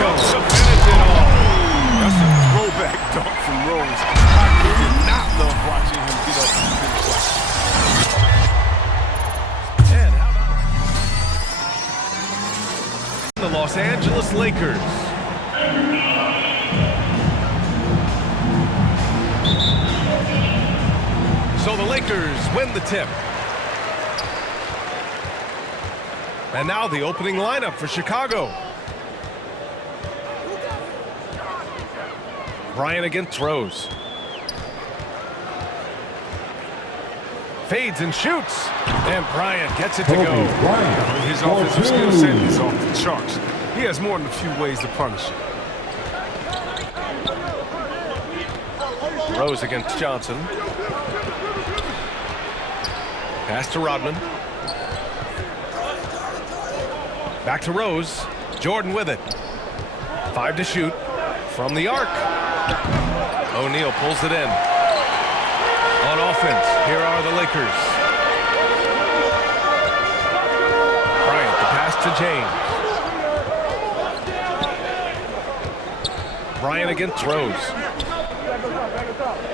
Rose to finish it off. That's a throwback dunk from Rose. I did not love watching him get up and finish like that. And how about the Los Angeles Lakers? So the Lakers win the tip. And now the opening lineup for Chicago. Bryant again throws. Fades and shoots. And Bryant gets it to go. His offensive skill set is off the charts. He has more than a few ways to punish it. Rose against Johnson. Pass to Rodman. Back to Rose. Jordan with it. 5 to shoot from the arc. O'Neal pulls it in. On offense, here are the Lakers. Bryant, the pass to James. Bryant again throws.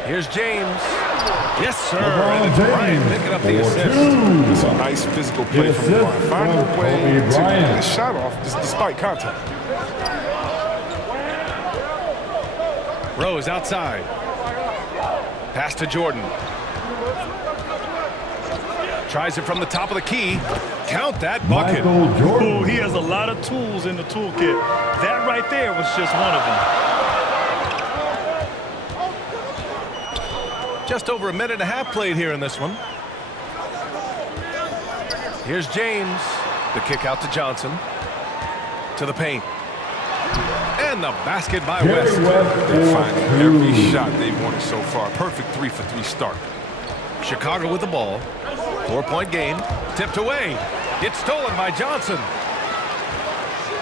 Here's James. Yes, sir. And it's Bryant picking up the assist. It's a nice physical play from Bryant. Finding a way to get his shot off despite contact. Rose outside. Pass to Jordan. Tries it from the top of the key. Count that bucket. Oh, he has a lot of tools in the toolkit. That right there was just one of them. Just over a minute and a half played here in this one. Here's James. The kick out to Johnson. To the paint. And the basket by West. They're finding every shot they've wanted so far. Perfect 3-for-3 start. Chicago with the ball. 4-point game. Tipped away. It's stolen by Johnson.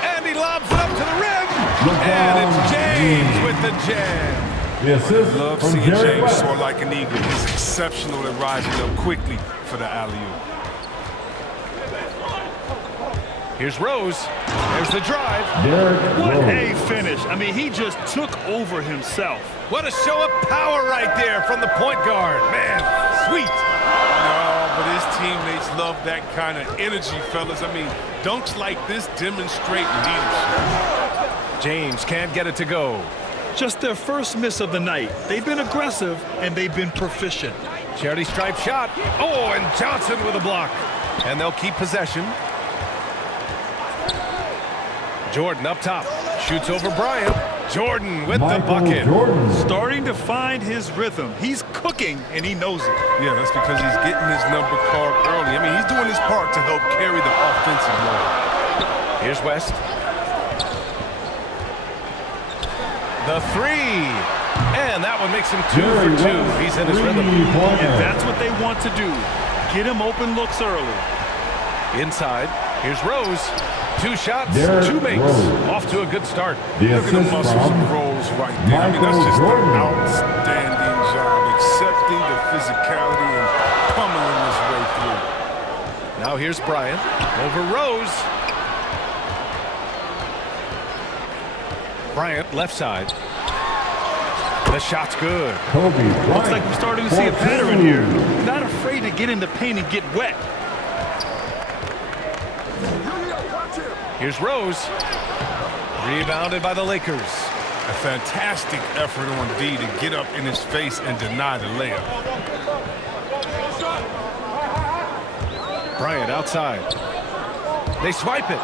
And he lobs it up to the rim. And it's James with the jam. I love seeing James soar like an eagle. He's exceptional at rising up quickly for the alley-oop. Here's Rose. There's the drive. What a finish. I mean, he just took over himself. What a show of power right there from the point guard. Man, sweet. No, but his teammates love that kind of energy, fellas. I mean, dunks like this demonstrate leadership. James can't get it to go. Just their first miss of the night. They've been aggressive, and they've been proficient. Charity stripe shot. Oh, and Johnson with a block. And they'll keep possession. Jordan up top. Shoots over Bryant. Jordan with the bucket. Starting to find his rhythm. He's cooking, and he knows it. Yeah, that's because he's getting his number called early. I mean, he's doing his part to help carry the offensive load. Here's West. The three. And that one makes him 2 for 2. He's in his rhythm. And that's what they want to do. Get him open looks early. Inside. Here's Rose. 2 shots, 2 makes. Off to a good start. Look at the muscles of Rose right there. I mean, that's just an outstanding job. Accepting the physicality and pummeling his way through. Now here's Bryant. Over Rose. Bryant, left side. The shot's good. Looks like we're starting to see a pattern here. Not afraid to get in the paint and get wet. Here's Rose. Rebounded by the Lakers. A fantastic effort on D to get up in his face and deny the layup. Bryant outside. They swipe it.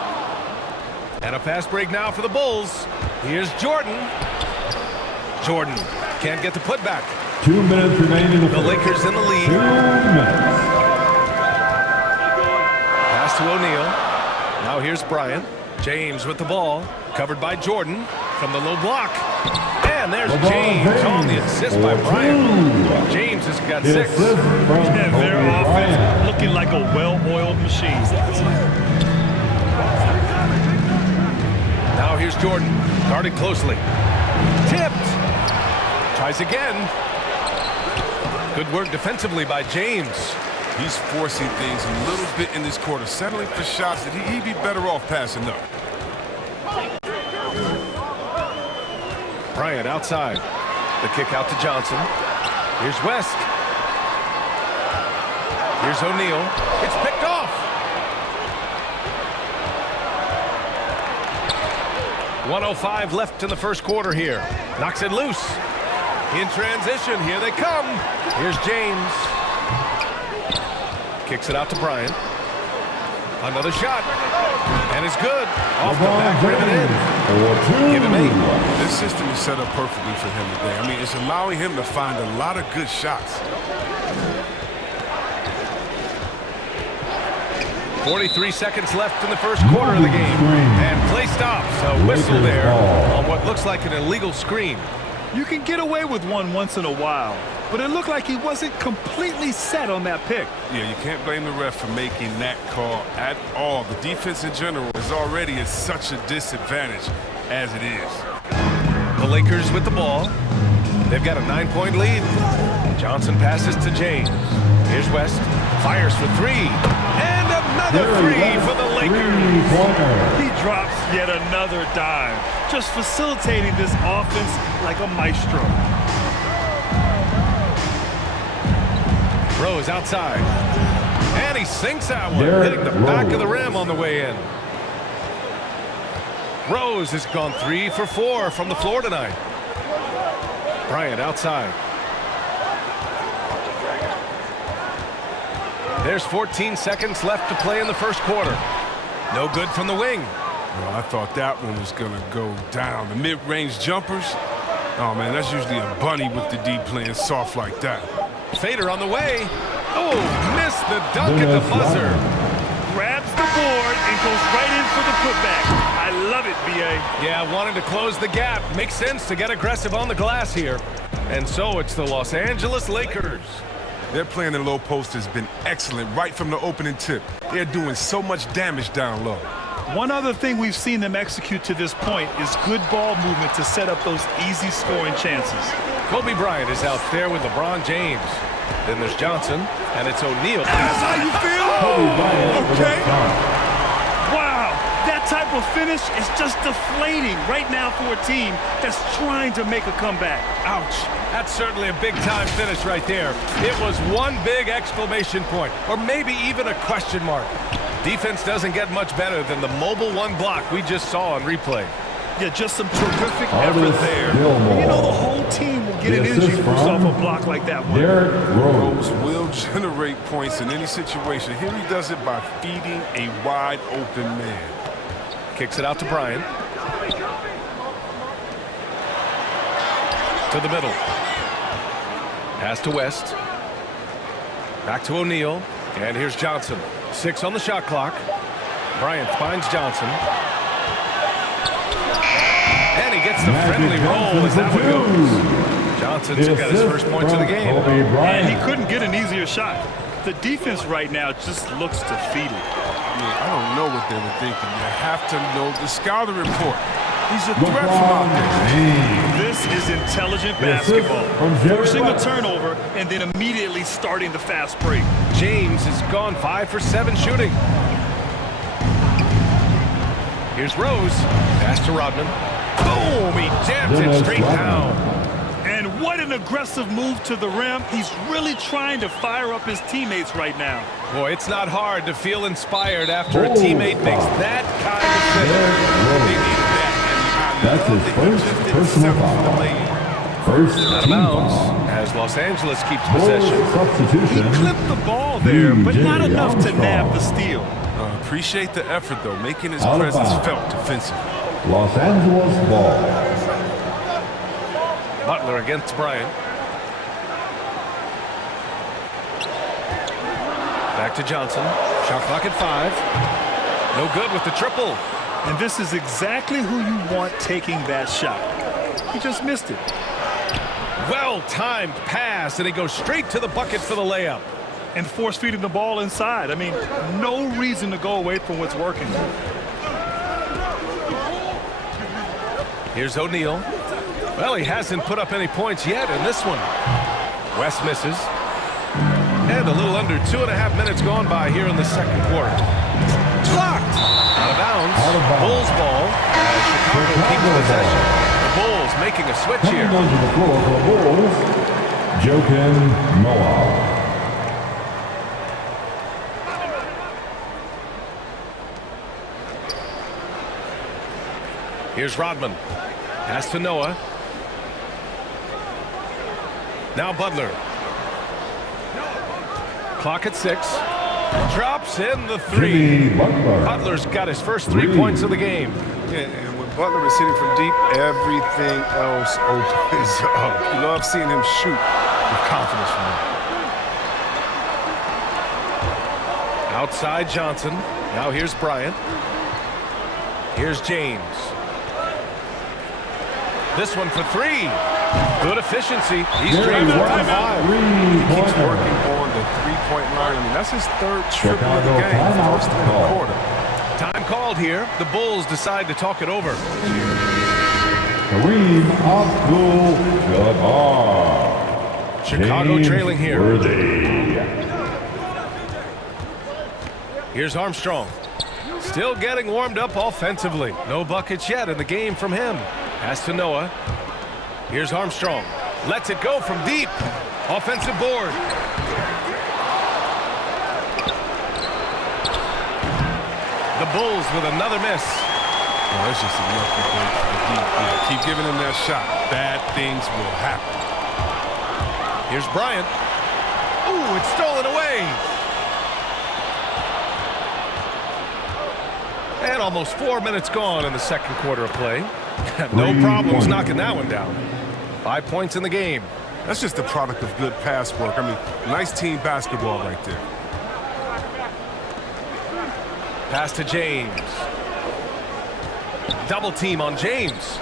And a fast break now for the Bulls. Here's Jordan. Jordan can't get the putback. 2 minutes remaining in the Lakers in the lead. 2 minutes. Pass to O'Neal. Now here's Bryant. James with the ball. Covered by Jordan from the low block. And there's James on the assist by Bryant. James has got 6. And their offense looking like a well-oiled machine. Now here's Jordan. Guarded closely. Tipped. Tries again. Good work defensively by James. He's forcing things a little bit in this quarter, settling for shots that he'd be better off passing up. Bryant outside. The kick out to Johnson. Here's West. Here's O'Neal. It's picked off. 1:05 left in the first quarter here. Knocks it loose. In transition, here they come. Here's James. Kicks it out to Bryant. Another shot. And it's good. Off the back rim and in. Give him 8. This system is set up perfectly for him today. I mean, it's allowing him to find a lot of good shots. 43 seconds left in the first quarter of the game. And play stops. A whistle there on what looks like an illegal screen. You can get away with one once in a while, but it looked like he wasn't completely set on that pick. Yeah, you can't blame the ref for making that call at all. The defense in general is already at such a disadvantage as it is. The Lakers with the ball. They've got a 9-point lead. Johnson passes to James. Here's West. Fires for 3. And another 3 for the Lakers. He drops yet another dime, just facilitating this offense like a maestro. Rose outside. And he sinks that one, hitting the back of the rim on the way in. Rose has gone 3 for 4 from the floor tonight. Bryant outside. There's 14 seconds left to play in the first quarter. No good from the wing. Well, I thought that one was going to go down. The mid-range jumpers, oh, man, that's usually a bunny with the D playing soft like that. Fader on the way. Oh, missed the dunk at the buzzer. Grabs the board and goes right in for the putback. I love it, B.A. Yeah, wanting to close the gap. Makes sense to get aggressive on the glass here. And so it's the Los Angeles Lakers. Their play in the low post has been excellent right from the opening tip. They're doing so much damage down low. One other thing we've seen them execute to this point is good ball movement to set up those easy scoring chances. Kobe Bryant is out there with LeBron James. Then there's Johnson, and it's O'Neal. That's how you feel? Okay. Wow, that type of finish is just deflating right now for a team that's trying to make a comeback. Ouch. That's certainly a big-time finish right there. It was one big exclamation point, or maybe even a question mark. Defense doesn't get much better than the mobile one block we just saw on replay. Yeah, just some terrific effort there. And you know the whole team will get an energy boost off a block like that one. Rose will generate points in any situation. Here he does it by feeding a wide-open man. Kicks it out to Bryant. To the middle. Pass to West. Back to O'Neal. And here's Johnson. 6 on the shot clock. Bryant finds Johnson. And he gets the friendly roll as that one goes. Johnson's got his first points of the game. And he couldn't get an easier shot. The defense right now just looks defeated. Yeah, I don't know what they were thinking. You have to know the scouting report. He's a threat from out there. This is intelligent basketball. Forcing a turnover and then immediately starting the fast break. James has gone 5 for 7 shooting. Here's Rose. Pass to Rodman. Boom! He jams it straight down. And what an aggressive move to the rim. He's really trying to fire up his teammates right now. Boy, it's not hard to feel inspired after a teammate makes that kind of finish. They needed that. That's his first personal foul. First Out of team bounds foul. as Los Angeles keeps For possession. He substitution. clipped the ball there, but not DJ enough to nab Armstrong. the steal. Appreciate the effort, though, making his Out of presence bounds. felt defensively. Los Angeles ball. Butler against Bryant. Back to Johnson. Shot clock at 5. No good with the triple. And this is exactly who you want taking that shot. He just missed it. Well-timed pass, and he goes straight to the bucket for the layup. And force feeding the ball inside. I mean, no reason to go away from what's working. Here's O'Neal. Well, he hasn't put up any points yet in this one. West misses. And a little under 2.5 minutes gone by here in the second quarter. Blocked. Out of bounds. Bulls ball as Chicago keeps possession. The Bulls making a switch Coming here. onto the floor for Bulls, Joakim Noah. Here's Rodman. Pass to Noah. Now Butler. Clock at 6. Drops in the 3. Butler's got his first 3 points of the game. Yeah, and when Butler is hitting from deep, everything else opens up. You love seeing him shoot with confidence from him. Outside Johnson. Now here's Bryant. Here's James. This one for 3. Good efficiency. He's driving a timeout. He keeps working on the three-point line. I mean, that's his third triple of the game. First in the quarter. Time called here. The Bulls decide to talk it over. Kareem Abdul-Jabbar. Chicago trailing here. Worthy. Here's Armstrong. Still getting warmed up offensively. No buckets yet in the game from him. Pass to Noah. Here's Armstrong. Lets it go from deep. Offensive board. The Bulls with another miss. Well, that's just a lucky break for the deep. Yeah, keep giving him that shot. Bad things will happen. Here's Bryant. Ooh, it's stolen away. And almost 4 minutes gone in the second quarter of play. No problems knocking that one down. 5 points in the game. That's just the product of good pass work. I mean, nice team basketball right there. Pass to James. Double team on James.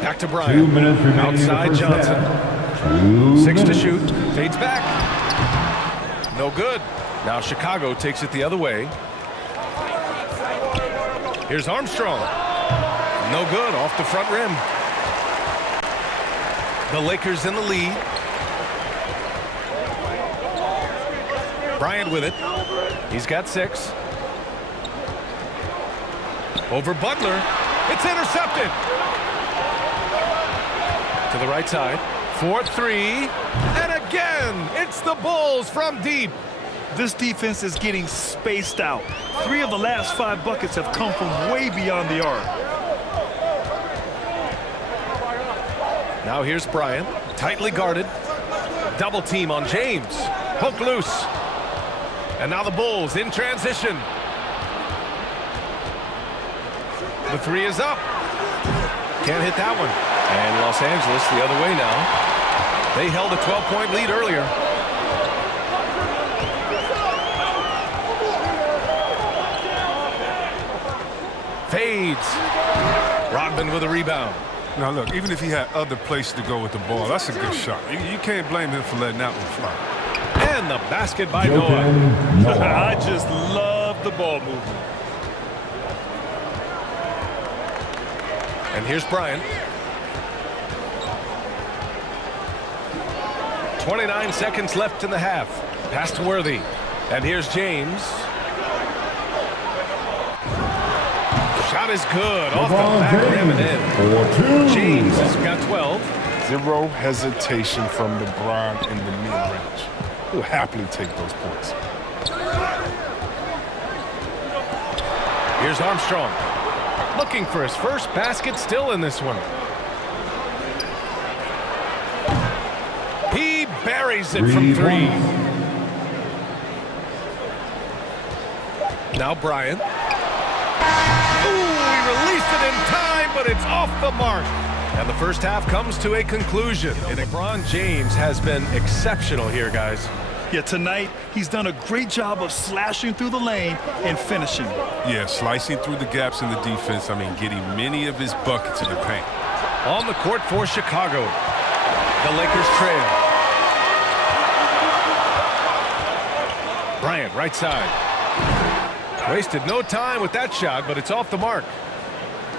Back to 2 Bryant. minutes remaining Outside in the first Johnson. half. 2 6 to minutes. shoot. Fades back. No good. Now Chicago takes it the other way. Here's Armstrong. No good. Off the front rim. The Lakers in the lead. Bryant with it. He's got 6. Over Butler. It's intercepted. To the right side. 4-3. And again, it's the Bulls from deep. This defense is getting spaced out. 3 of the last 5 buckets have come from way beyond the arc. Now here's Bryant. Tightly guarded. Double team on James. Poke loose. And now the Bulls in transition. The 3 is up. Can't hit that one. And Los Angeles the other way now. They held a 12-point lead earlier. Fades. Rodman with a rebound. Now, look, even if he had other places to go with the ball, that's a good shot. You can't blame him for letting that one fly. And the basket by Noah. Joakim Noah. I just love the ball movement. And here's Bryant. 29 seconds left in the half. Pass to Worthy. And here's James. Shot is good. Off the back rim and in. 4-2. James has got 12. Zero hesitation from LeBron in the mid-range. He'll happily take those points. Here's Armstrong. Looking for his first basket still in this one. He buries it from 3. Now Bryant. Ooh, he released it in time, but it's off the mark. And the first half comes to a conclusion. And LeBron James has been exceptional here, guys. Yeah, tonight he's done a great job of slashing through the lane and finishing. Yeah, slicing through the gaps in the defense. I mean, getting many of his buckets in the paint. On the court for Chicago, the Lakers trail. Bryant, right side. Wasted no time with that shot, but it's off the mark.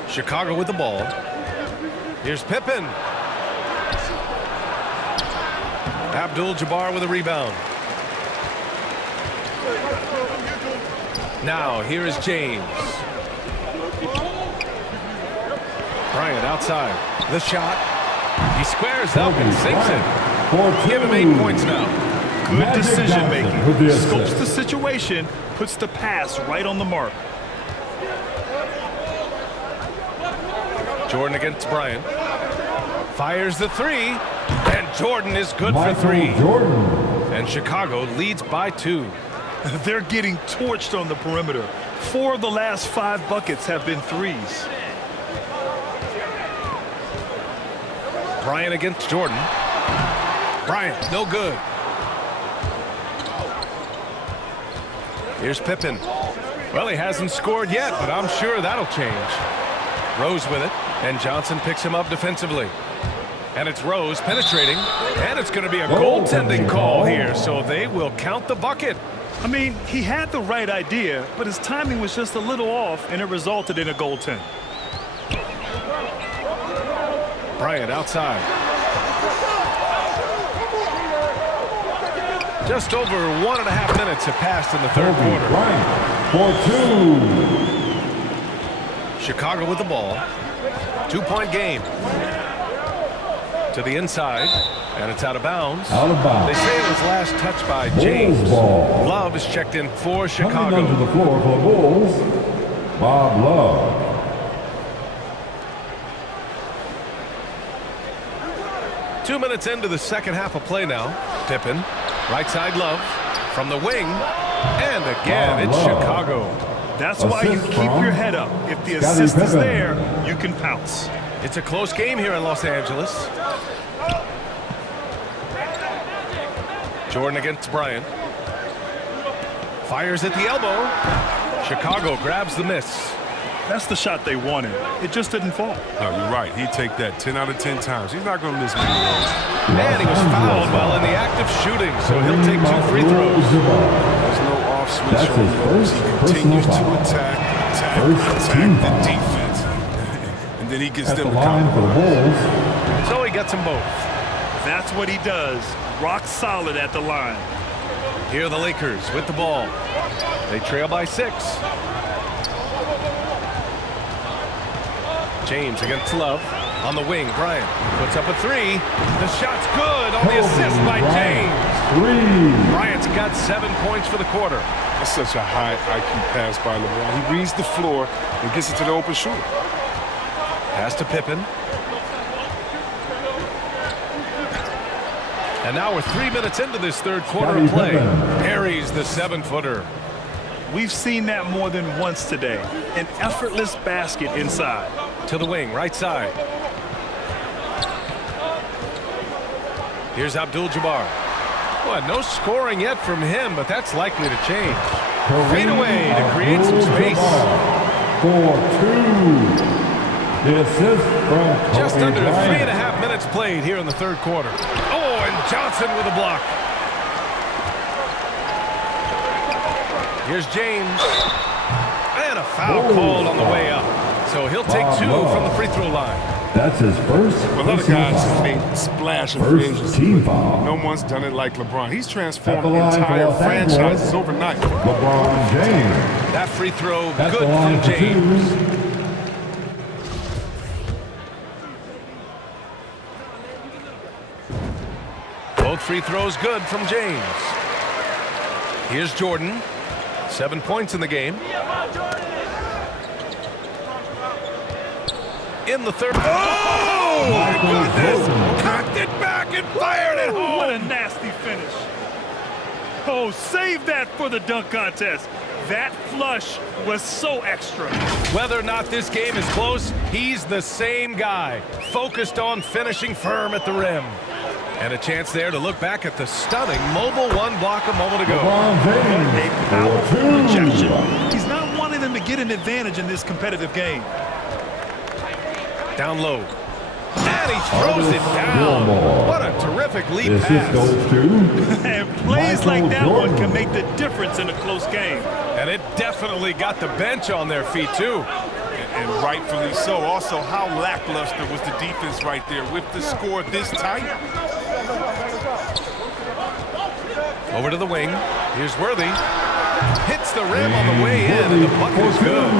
Chicago with the ball. Here's Pippen. Abdul-Jabbar with a rebound. Now, here is James. Bryant outside. The shot. He squares up and sinks it. Give him 8 points now. Good decision making. Scopes the situation, puts the pass right on the mark. Jordan against Bryant. Fires the three, and Jordan is good for 3. And Chicago leads by 2. They're getting torched on the perimeter. 4 of the last 5 buckets have been threes. Bryant against Jordan. Bryant, no good. Here's Pippen. Well, he hasn't scored yet, but I'm sure that'll change. Rose with it, and Johnson picks him up defensively. And it's Rose penetrating, and it's going to be a goaltending call here, so they will count the bucket. I mean, he had the right idea, but his timing was just a little off, and it resulted in a goaltend. Bryant outside. Just over 1.5 minutes have passed in the third quarter. For 2. Chicago with the ball. 2-point game. To the inside, and it's out of bounds. Out of bounds. They say it was last touched by James. Love is checked in for Chicago. Coming onto the floor for the Bulls, Bob Love. Two minutes into the second half of play now. Pippen, right side Love, from the wing, and again it's Chicago. That's why you keep your head up. If the assist is there, you can pounce. It's a close game here in Los Angeles. Jordan against Bryant. Fires at the elbow. Chicago grabs the miss. That's the shot they wanted. It just didn't fall. No, you're right. He'd take that 10 out of 10 times. He's not going to miss many of those. And he was fouled while in the act of shooting, so he'll take 2 free throws. There's no off switch on Rose. He continues to attack the defense. And then he gets them to come. So he gets them both. That's what he does. Rock solid at the line. Here are the Lakers with the ball. They trail by 6. James against Love. On the wing, Bryant puts up a 3. The shot's good on the assist by James. Bryant's got 7 points for the quarter. That's such a high IQ pass by LeBron. He reads the floor and gets it to the open shooter. Pass to Pippen. And now we're 3 minutes into this third quarter of play. Parries the 7-footer. We've seen that more than once today. An effortless basket inside. To the wing, right side. Here's Abdul-Jabbar. Well, no scoring yet from him, but that's likely to change. Fade away to create some space. For 2. The assist from Just under 3.5 minutes played here in the third quarter. Oh, and Johnson with a block. Here's James. And a foul called on the way up. So he'll take 2 from the free throw line. That's his first. A lot of guys have made a splash in free agency. Team foul. No one's done it like LeBron. He's transformed entire franchises overnight. LeBron James. That free throw That's good from James. 2. Both free throws good from James. Here's Jordan. 7 points in the game. In the third. Oh, my goodness. Cocked it back and fired it home. What a nasty finish. Oh, save that for the dunk contest. That flush was so extra. Whether or not this game is close, he's the same guy. Focused on finishing firm at the rim. And a chance there to look back at the stunning mobile 1 block a moment ago. A powerful rejection. He's not wanting them to get an advantage in this competitive game. Down low. And he throws it down. What a terrific lead pass. And plays like that one can make the difference in a close game. And it definitely got the bench on their feet, too. And rightfully so. Also, how lackluster was the defense right there with the score this tight? Over to the wing. Here's Worthy. Hits the rim on the way in, and the bucket is good.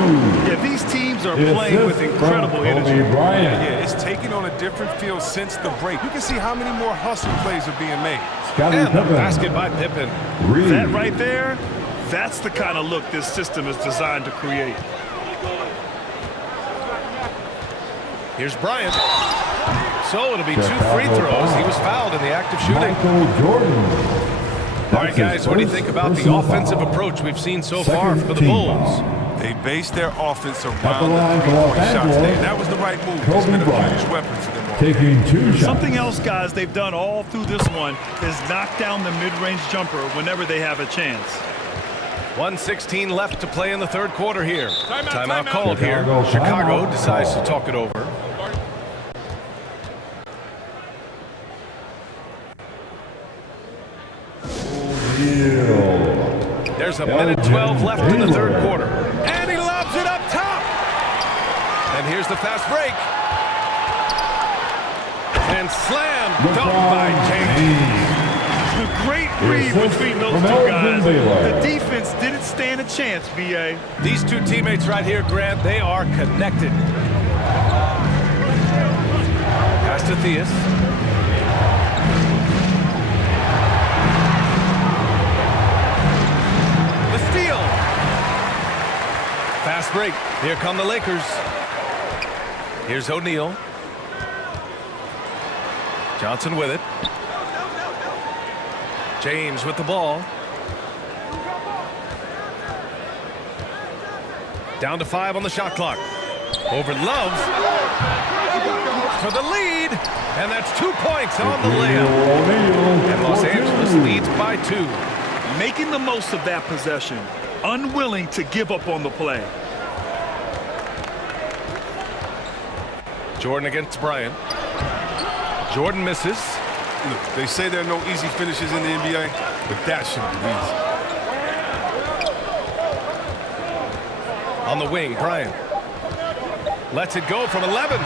Yeah, these teams are are playing with incredible energy. Yeah, it's taking on a different feel since the break. You can see how many more hustle plays are being made. And the basket by Pippen. That right there, that's the kind of look this system is designed to create. Here's Bryant. So it'll be 2 free throws. He was fouled in the act of shooting. All right, guys, what do you think about the offensive approach we've seen so far for the Bulls? They based their offense around the three-point shot today. That was the right move. It's been a huge weapon for them all. Taking 2 shots. Something else, guys, they've done all through this one is knock down the mid-range jumper whenever they have a chance. 1:16 left to play in the third quarter here. Timeout called here. Chicago decides to talk it over. There's a minute 12 left in the third quarter. And he lobs it up top. And here's the fast break. And slam dunked by James. A great read between those two guys. The defense didn't stand a chance, B.A. These two teammates right here, Grant, they are connected. Pass to Theus. Fast break. Here come the Lakers. Here's O'Neal. Johnson with it. James with the ball. Down to 5 on the shot clock. Over Love for the lead. And that's 2 points on the layup. And Los Angeles leads by 2. Making the most of that possession. Unwilling to give up on the play. Jordan against Bryant. Jordan misses. Look, they say there are no easy finishes in the NBA, but that shouldn't be easy. On the wing, Bryant. Lets it go from 11.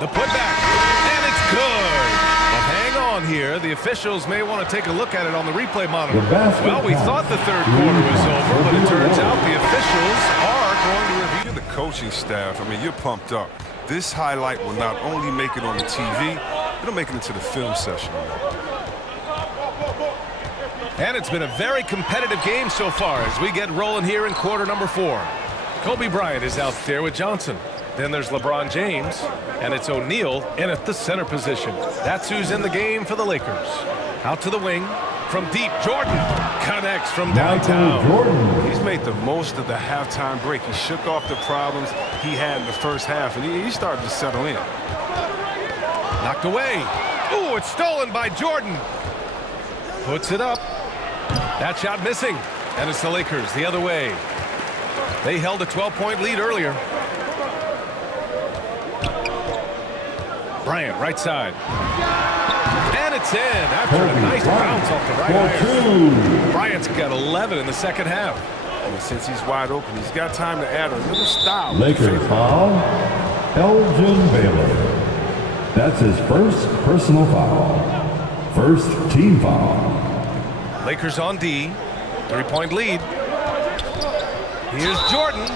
The putback. And it's good. But hang on here. The officials may want to take a look at it on the replay monitor. Well, we thought the third quarter was over, but it turns out the officials are going to review. The coaching staff, I mean, you're pumped up. This highlight will not only make it on the TV, it'll make it into the film session. And it's been a very competitive game so far as we get rolling here in quarter number 4. Kobe Bryant is out there with Johnson. Then there's LeBron James, and it's O'Neal in at the center position. That's who's in the game for the Lakers. Out to the wing. From deep, Jordan connects from downtown. He's made the most of the halftime break. He shook off the problems he had in the first half, and he started to settle in. Knocked away. Ooh, it's stolen by Jordan. Puts it up. That shot missing. And it's the Lakers the other way. They held a 12-point lead earlier. Bryant, right side. And it's in after a nice bounce off the right iron. Bryant's got 11 in the second half. And since he's wide open, he's got time to add a little style. Lakers foul, Elgin Baylor. That's his first personal foul. First team foul. Lakers on D. 3-point lead. Here's Jordan.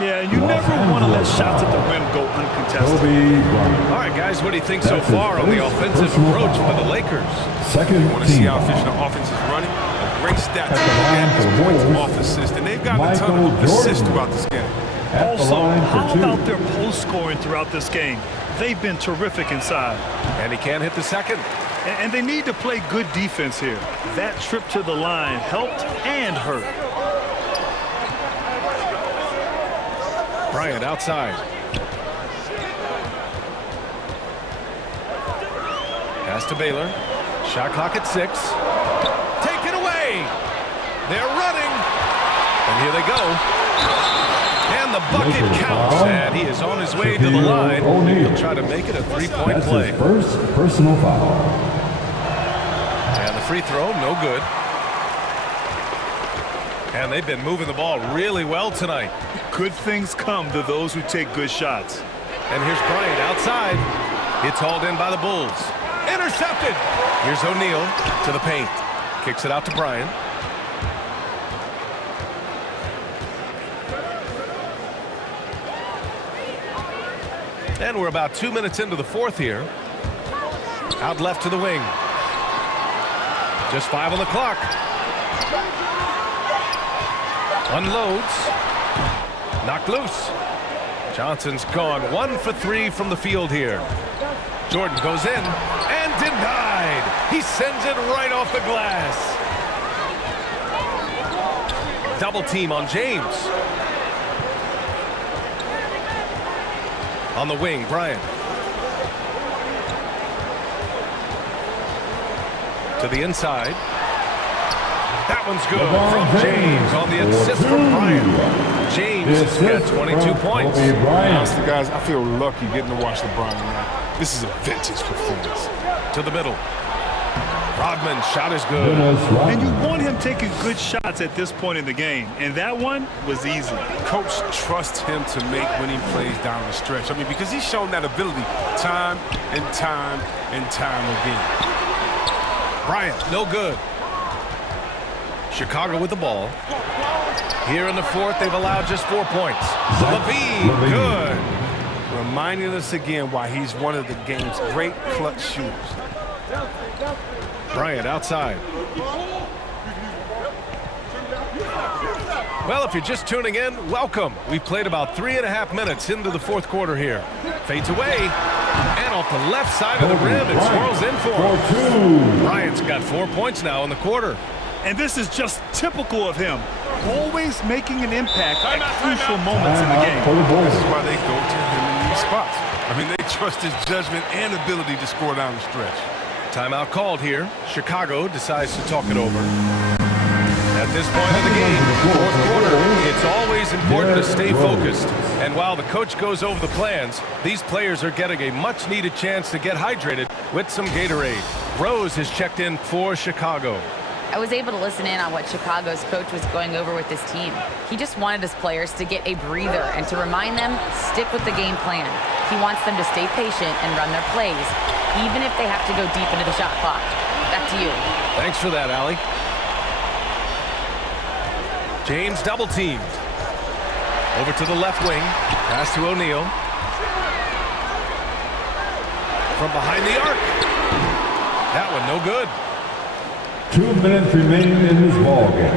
Yeah, and you never want to let shots at the rim go uncontested. All right, guys, what do you think so far on the offensive approach for the Lakers? Second you want to see how efficient the offense is running? A great stat to look at is points off assist, and they've gotten a ton of assists throughout this game. Also, how about their post scoring throughout this game? They've been terrific inside. And he can't hit the second. And they need to play good defense here. That trip to the line helped and hurt. Bryant outside. Pass to Baylor. Shot clock at 6. Taken away. They're running. And here they go. And the bucket counts. And he is on his way to the line. He'll try to make it a 3-point play. That's his first personal foul. And the free throw, no good. And they've been moving the ball really well tonight. Good things come to those who take good shots. And here's Bryant outside. It's hauled in by the Bulls. Intercepted. Here's O'Neal to the paint. Kicks it out to Bryant. And we're about 2 minutes into the fourth here. Out left to the wing. Just 5 on the clock. Unloads. Knocked loose. Johnson's gone 1 for 3 from the field here. Jordan goes in and denied. He sends it right off the glass. Double team on James. On the wing, Bryant. To the inside. That one's good from James on the assist from Bryant. James has got 22 points. Honestly, guys, I feel lucky getting to watch LeBron tonight. This is a vintage performance. To the middle. Rodman's shot is good. And you want him taking good shots at this point in the game. And that one was easy. Coach trusts him to make winning plays down the stretch. I mean, because he's shown that ability time and time and time again. Bryant, no good. Chicago with the ball. Here in the fourth, they've allowed just 4 points. Levine, good. Reminding us again why he's one of the game's great clutch shooters. Bryant outside. Well, if you're just tuning in, welcome. We've played about 3.5 minutes into the fourth quarter here. Fades away, and off the left side of the rim, it swirls in for him. Bryant's got 4 points now in the quarter. And this is just typical of him. Always making an impact at crucial moments in the game. This is why they go to him in these spots. I mean, they trust his judgment and ability to score down the stretch. Timeout called here. Chicago decides to talk it over. At this point in the game, fourth quarter, it's always important to stay focused. And while the coach goes over the plans, these players are getting a much-needed chance to get hydrated with some Gatorade. Rose has checked in for Chicago. I was able to listen in on what Chicago's coach was going over with his team. He just wanted his players to get a breather and to remind them, stick with the game plan. He wants them to stay patient and run their plays, even if they have to go deep into the shot clock. Back to you. Thanks for that, Allie. James double teamed. Over to the left wing. Pass to O'Neal. From behind the arc. That one no good. 2 minutes remaining in this ballgame.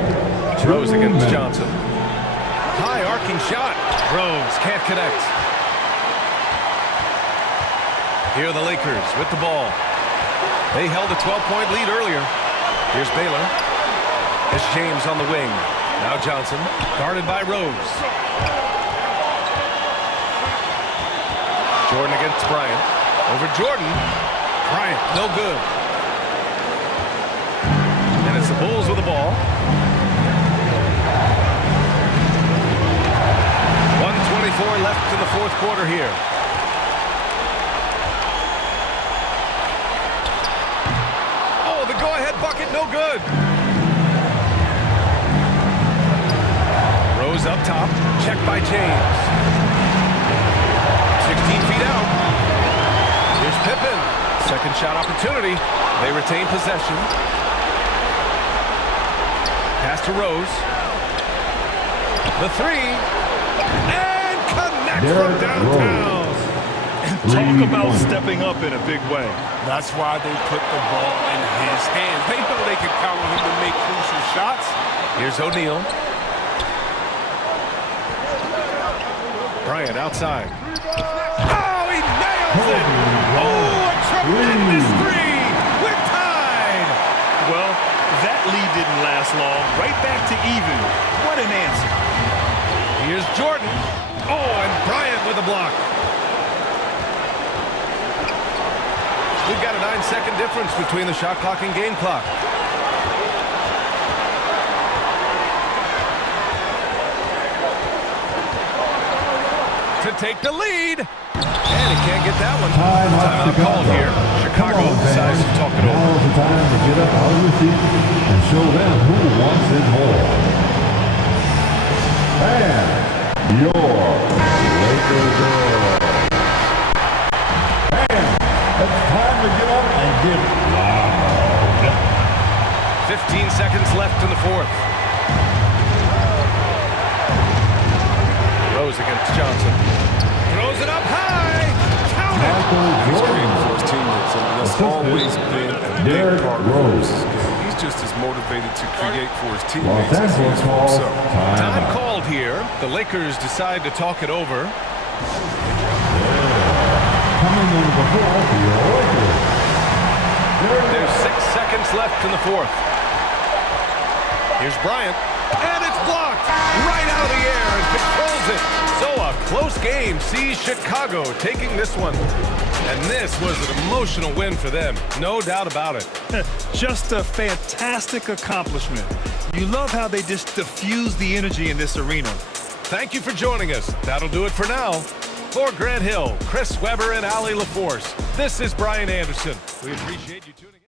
Rose against Johnson. High arcing shot. Rose can't connect. Here are the Lakers with the ball. They held a 12-point lead earlier. Here's Baylor. It's James on the wing. Now Johnson, guarded by Rose. Jordan against Bryant. Over Jordan. Bryant, no good. And it's the Bulls with the ball. 1:24 left in the fourth quarter here. Oh, the go-ahead bucket, no good. Rose up top, checked by James. 16 feet out. Here's Pippen. Second shot opportunity. They retain possession. Pass to Rose. The three. And connect from downtown. Talk about stepping up in a big way. That's why they put the ball in his hands. They know they can count on him to make crucial shots. Here's O'Neal. Bryant outside. Oh, he nails it! Oh, a tremendous three! We're tied! Well, that lead didn't last long. Right back to even. What an answer. Here's Jordan. Oh, and Bryant with a block. We've got a 9-second difference between the shot clock and game clock. To take the lead. And he can't get that one. Timeout called here. Chicago decides to talk it over. Now's the time to get up out of your seat and show them who wants it more. And your Lakers girl. And it's time to get up and get loud. 15 seconds left in the fourth. Rose against Johnson. Throws it up high. it. He's creating for his teammates, and that's always been a big part of his skill. He's just as motivated to create for his teammates as he is for himself. Time called here. The Lakers decide to talk it over. Coming in the fourth, your Lakers. There's 6 seconds left in the fourth. Here's Bryant, and it's blocked right out of the air and controls it. So a close game sees Chicago taking this one. And this was an emotional win for them, no doubt about it. Just a fantastic accomplishment. You love how they just diffuse the energy in this arena. Thank you for joining us. That'll do it for now. For Grant Hill, Chris Webber, and Allie LaForce, this is Brian Anderson. We appreciate you tuning in.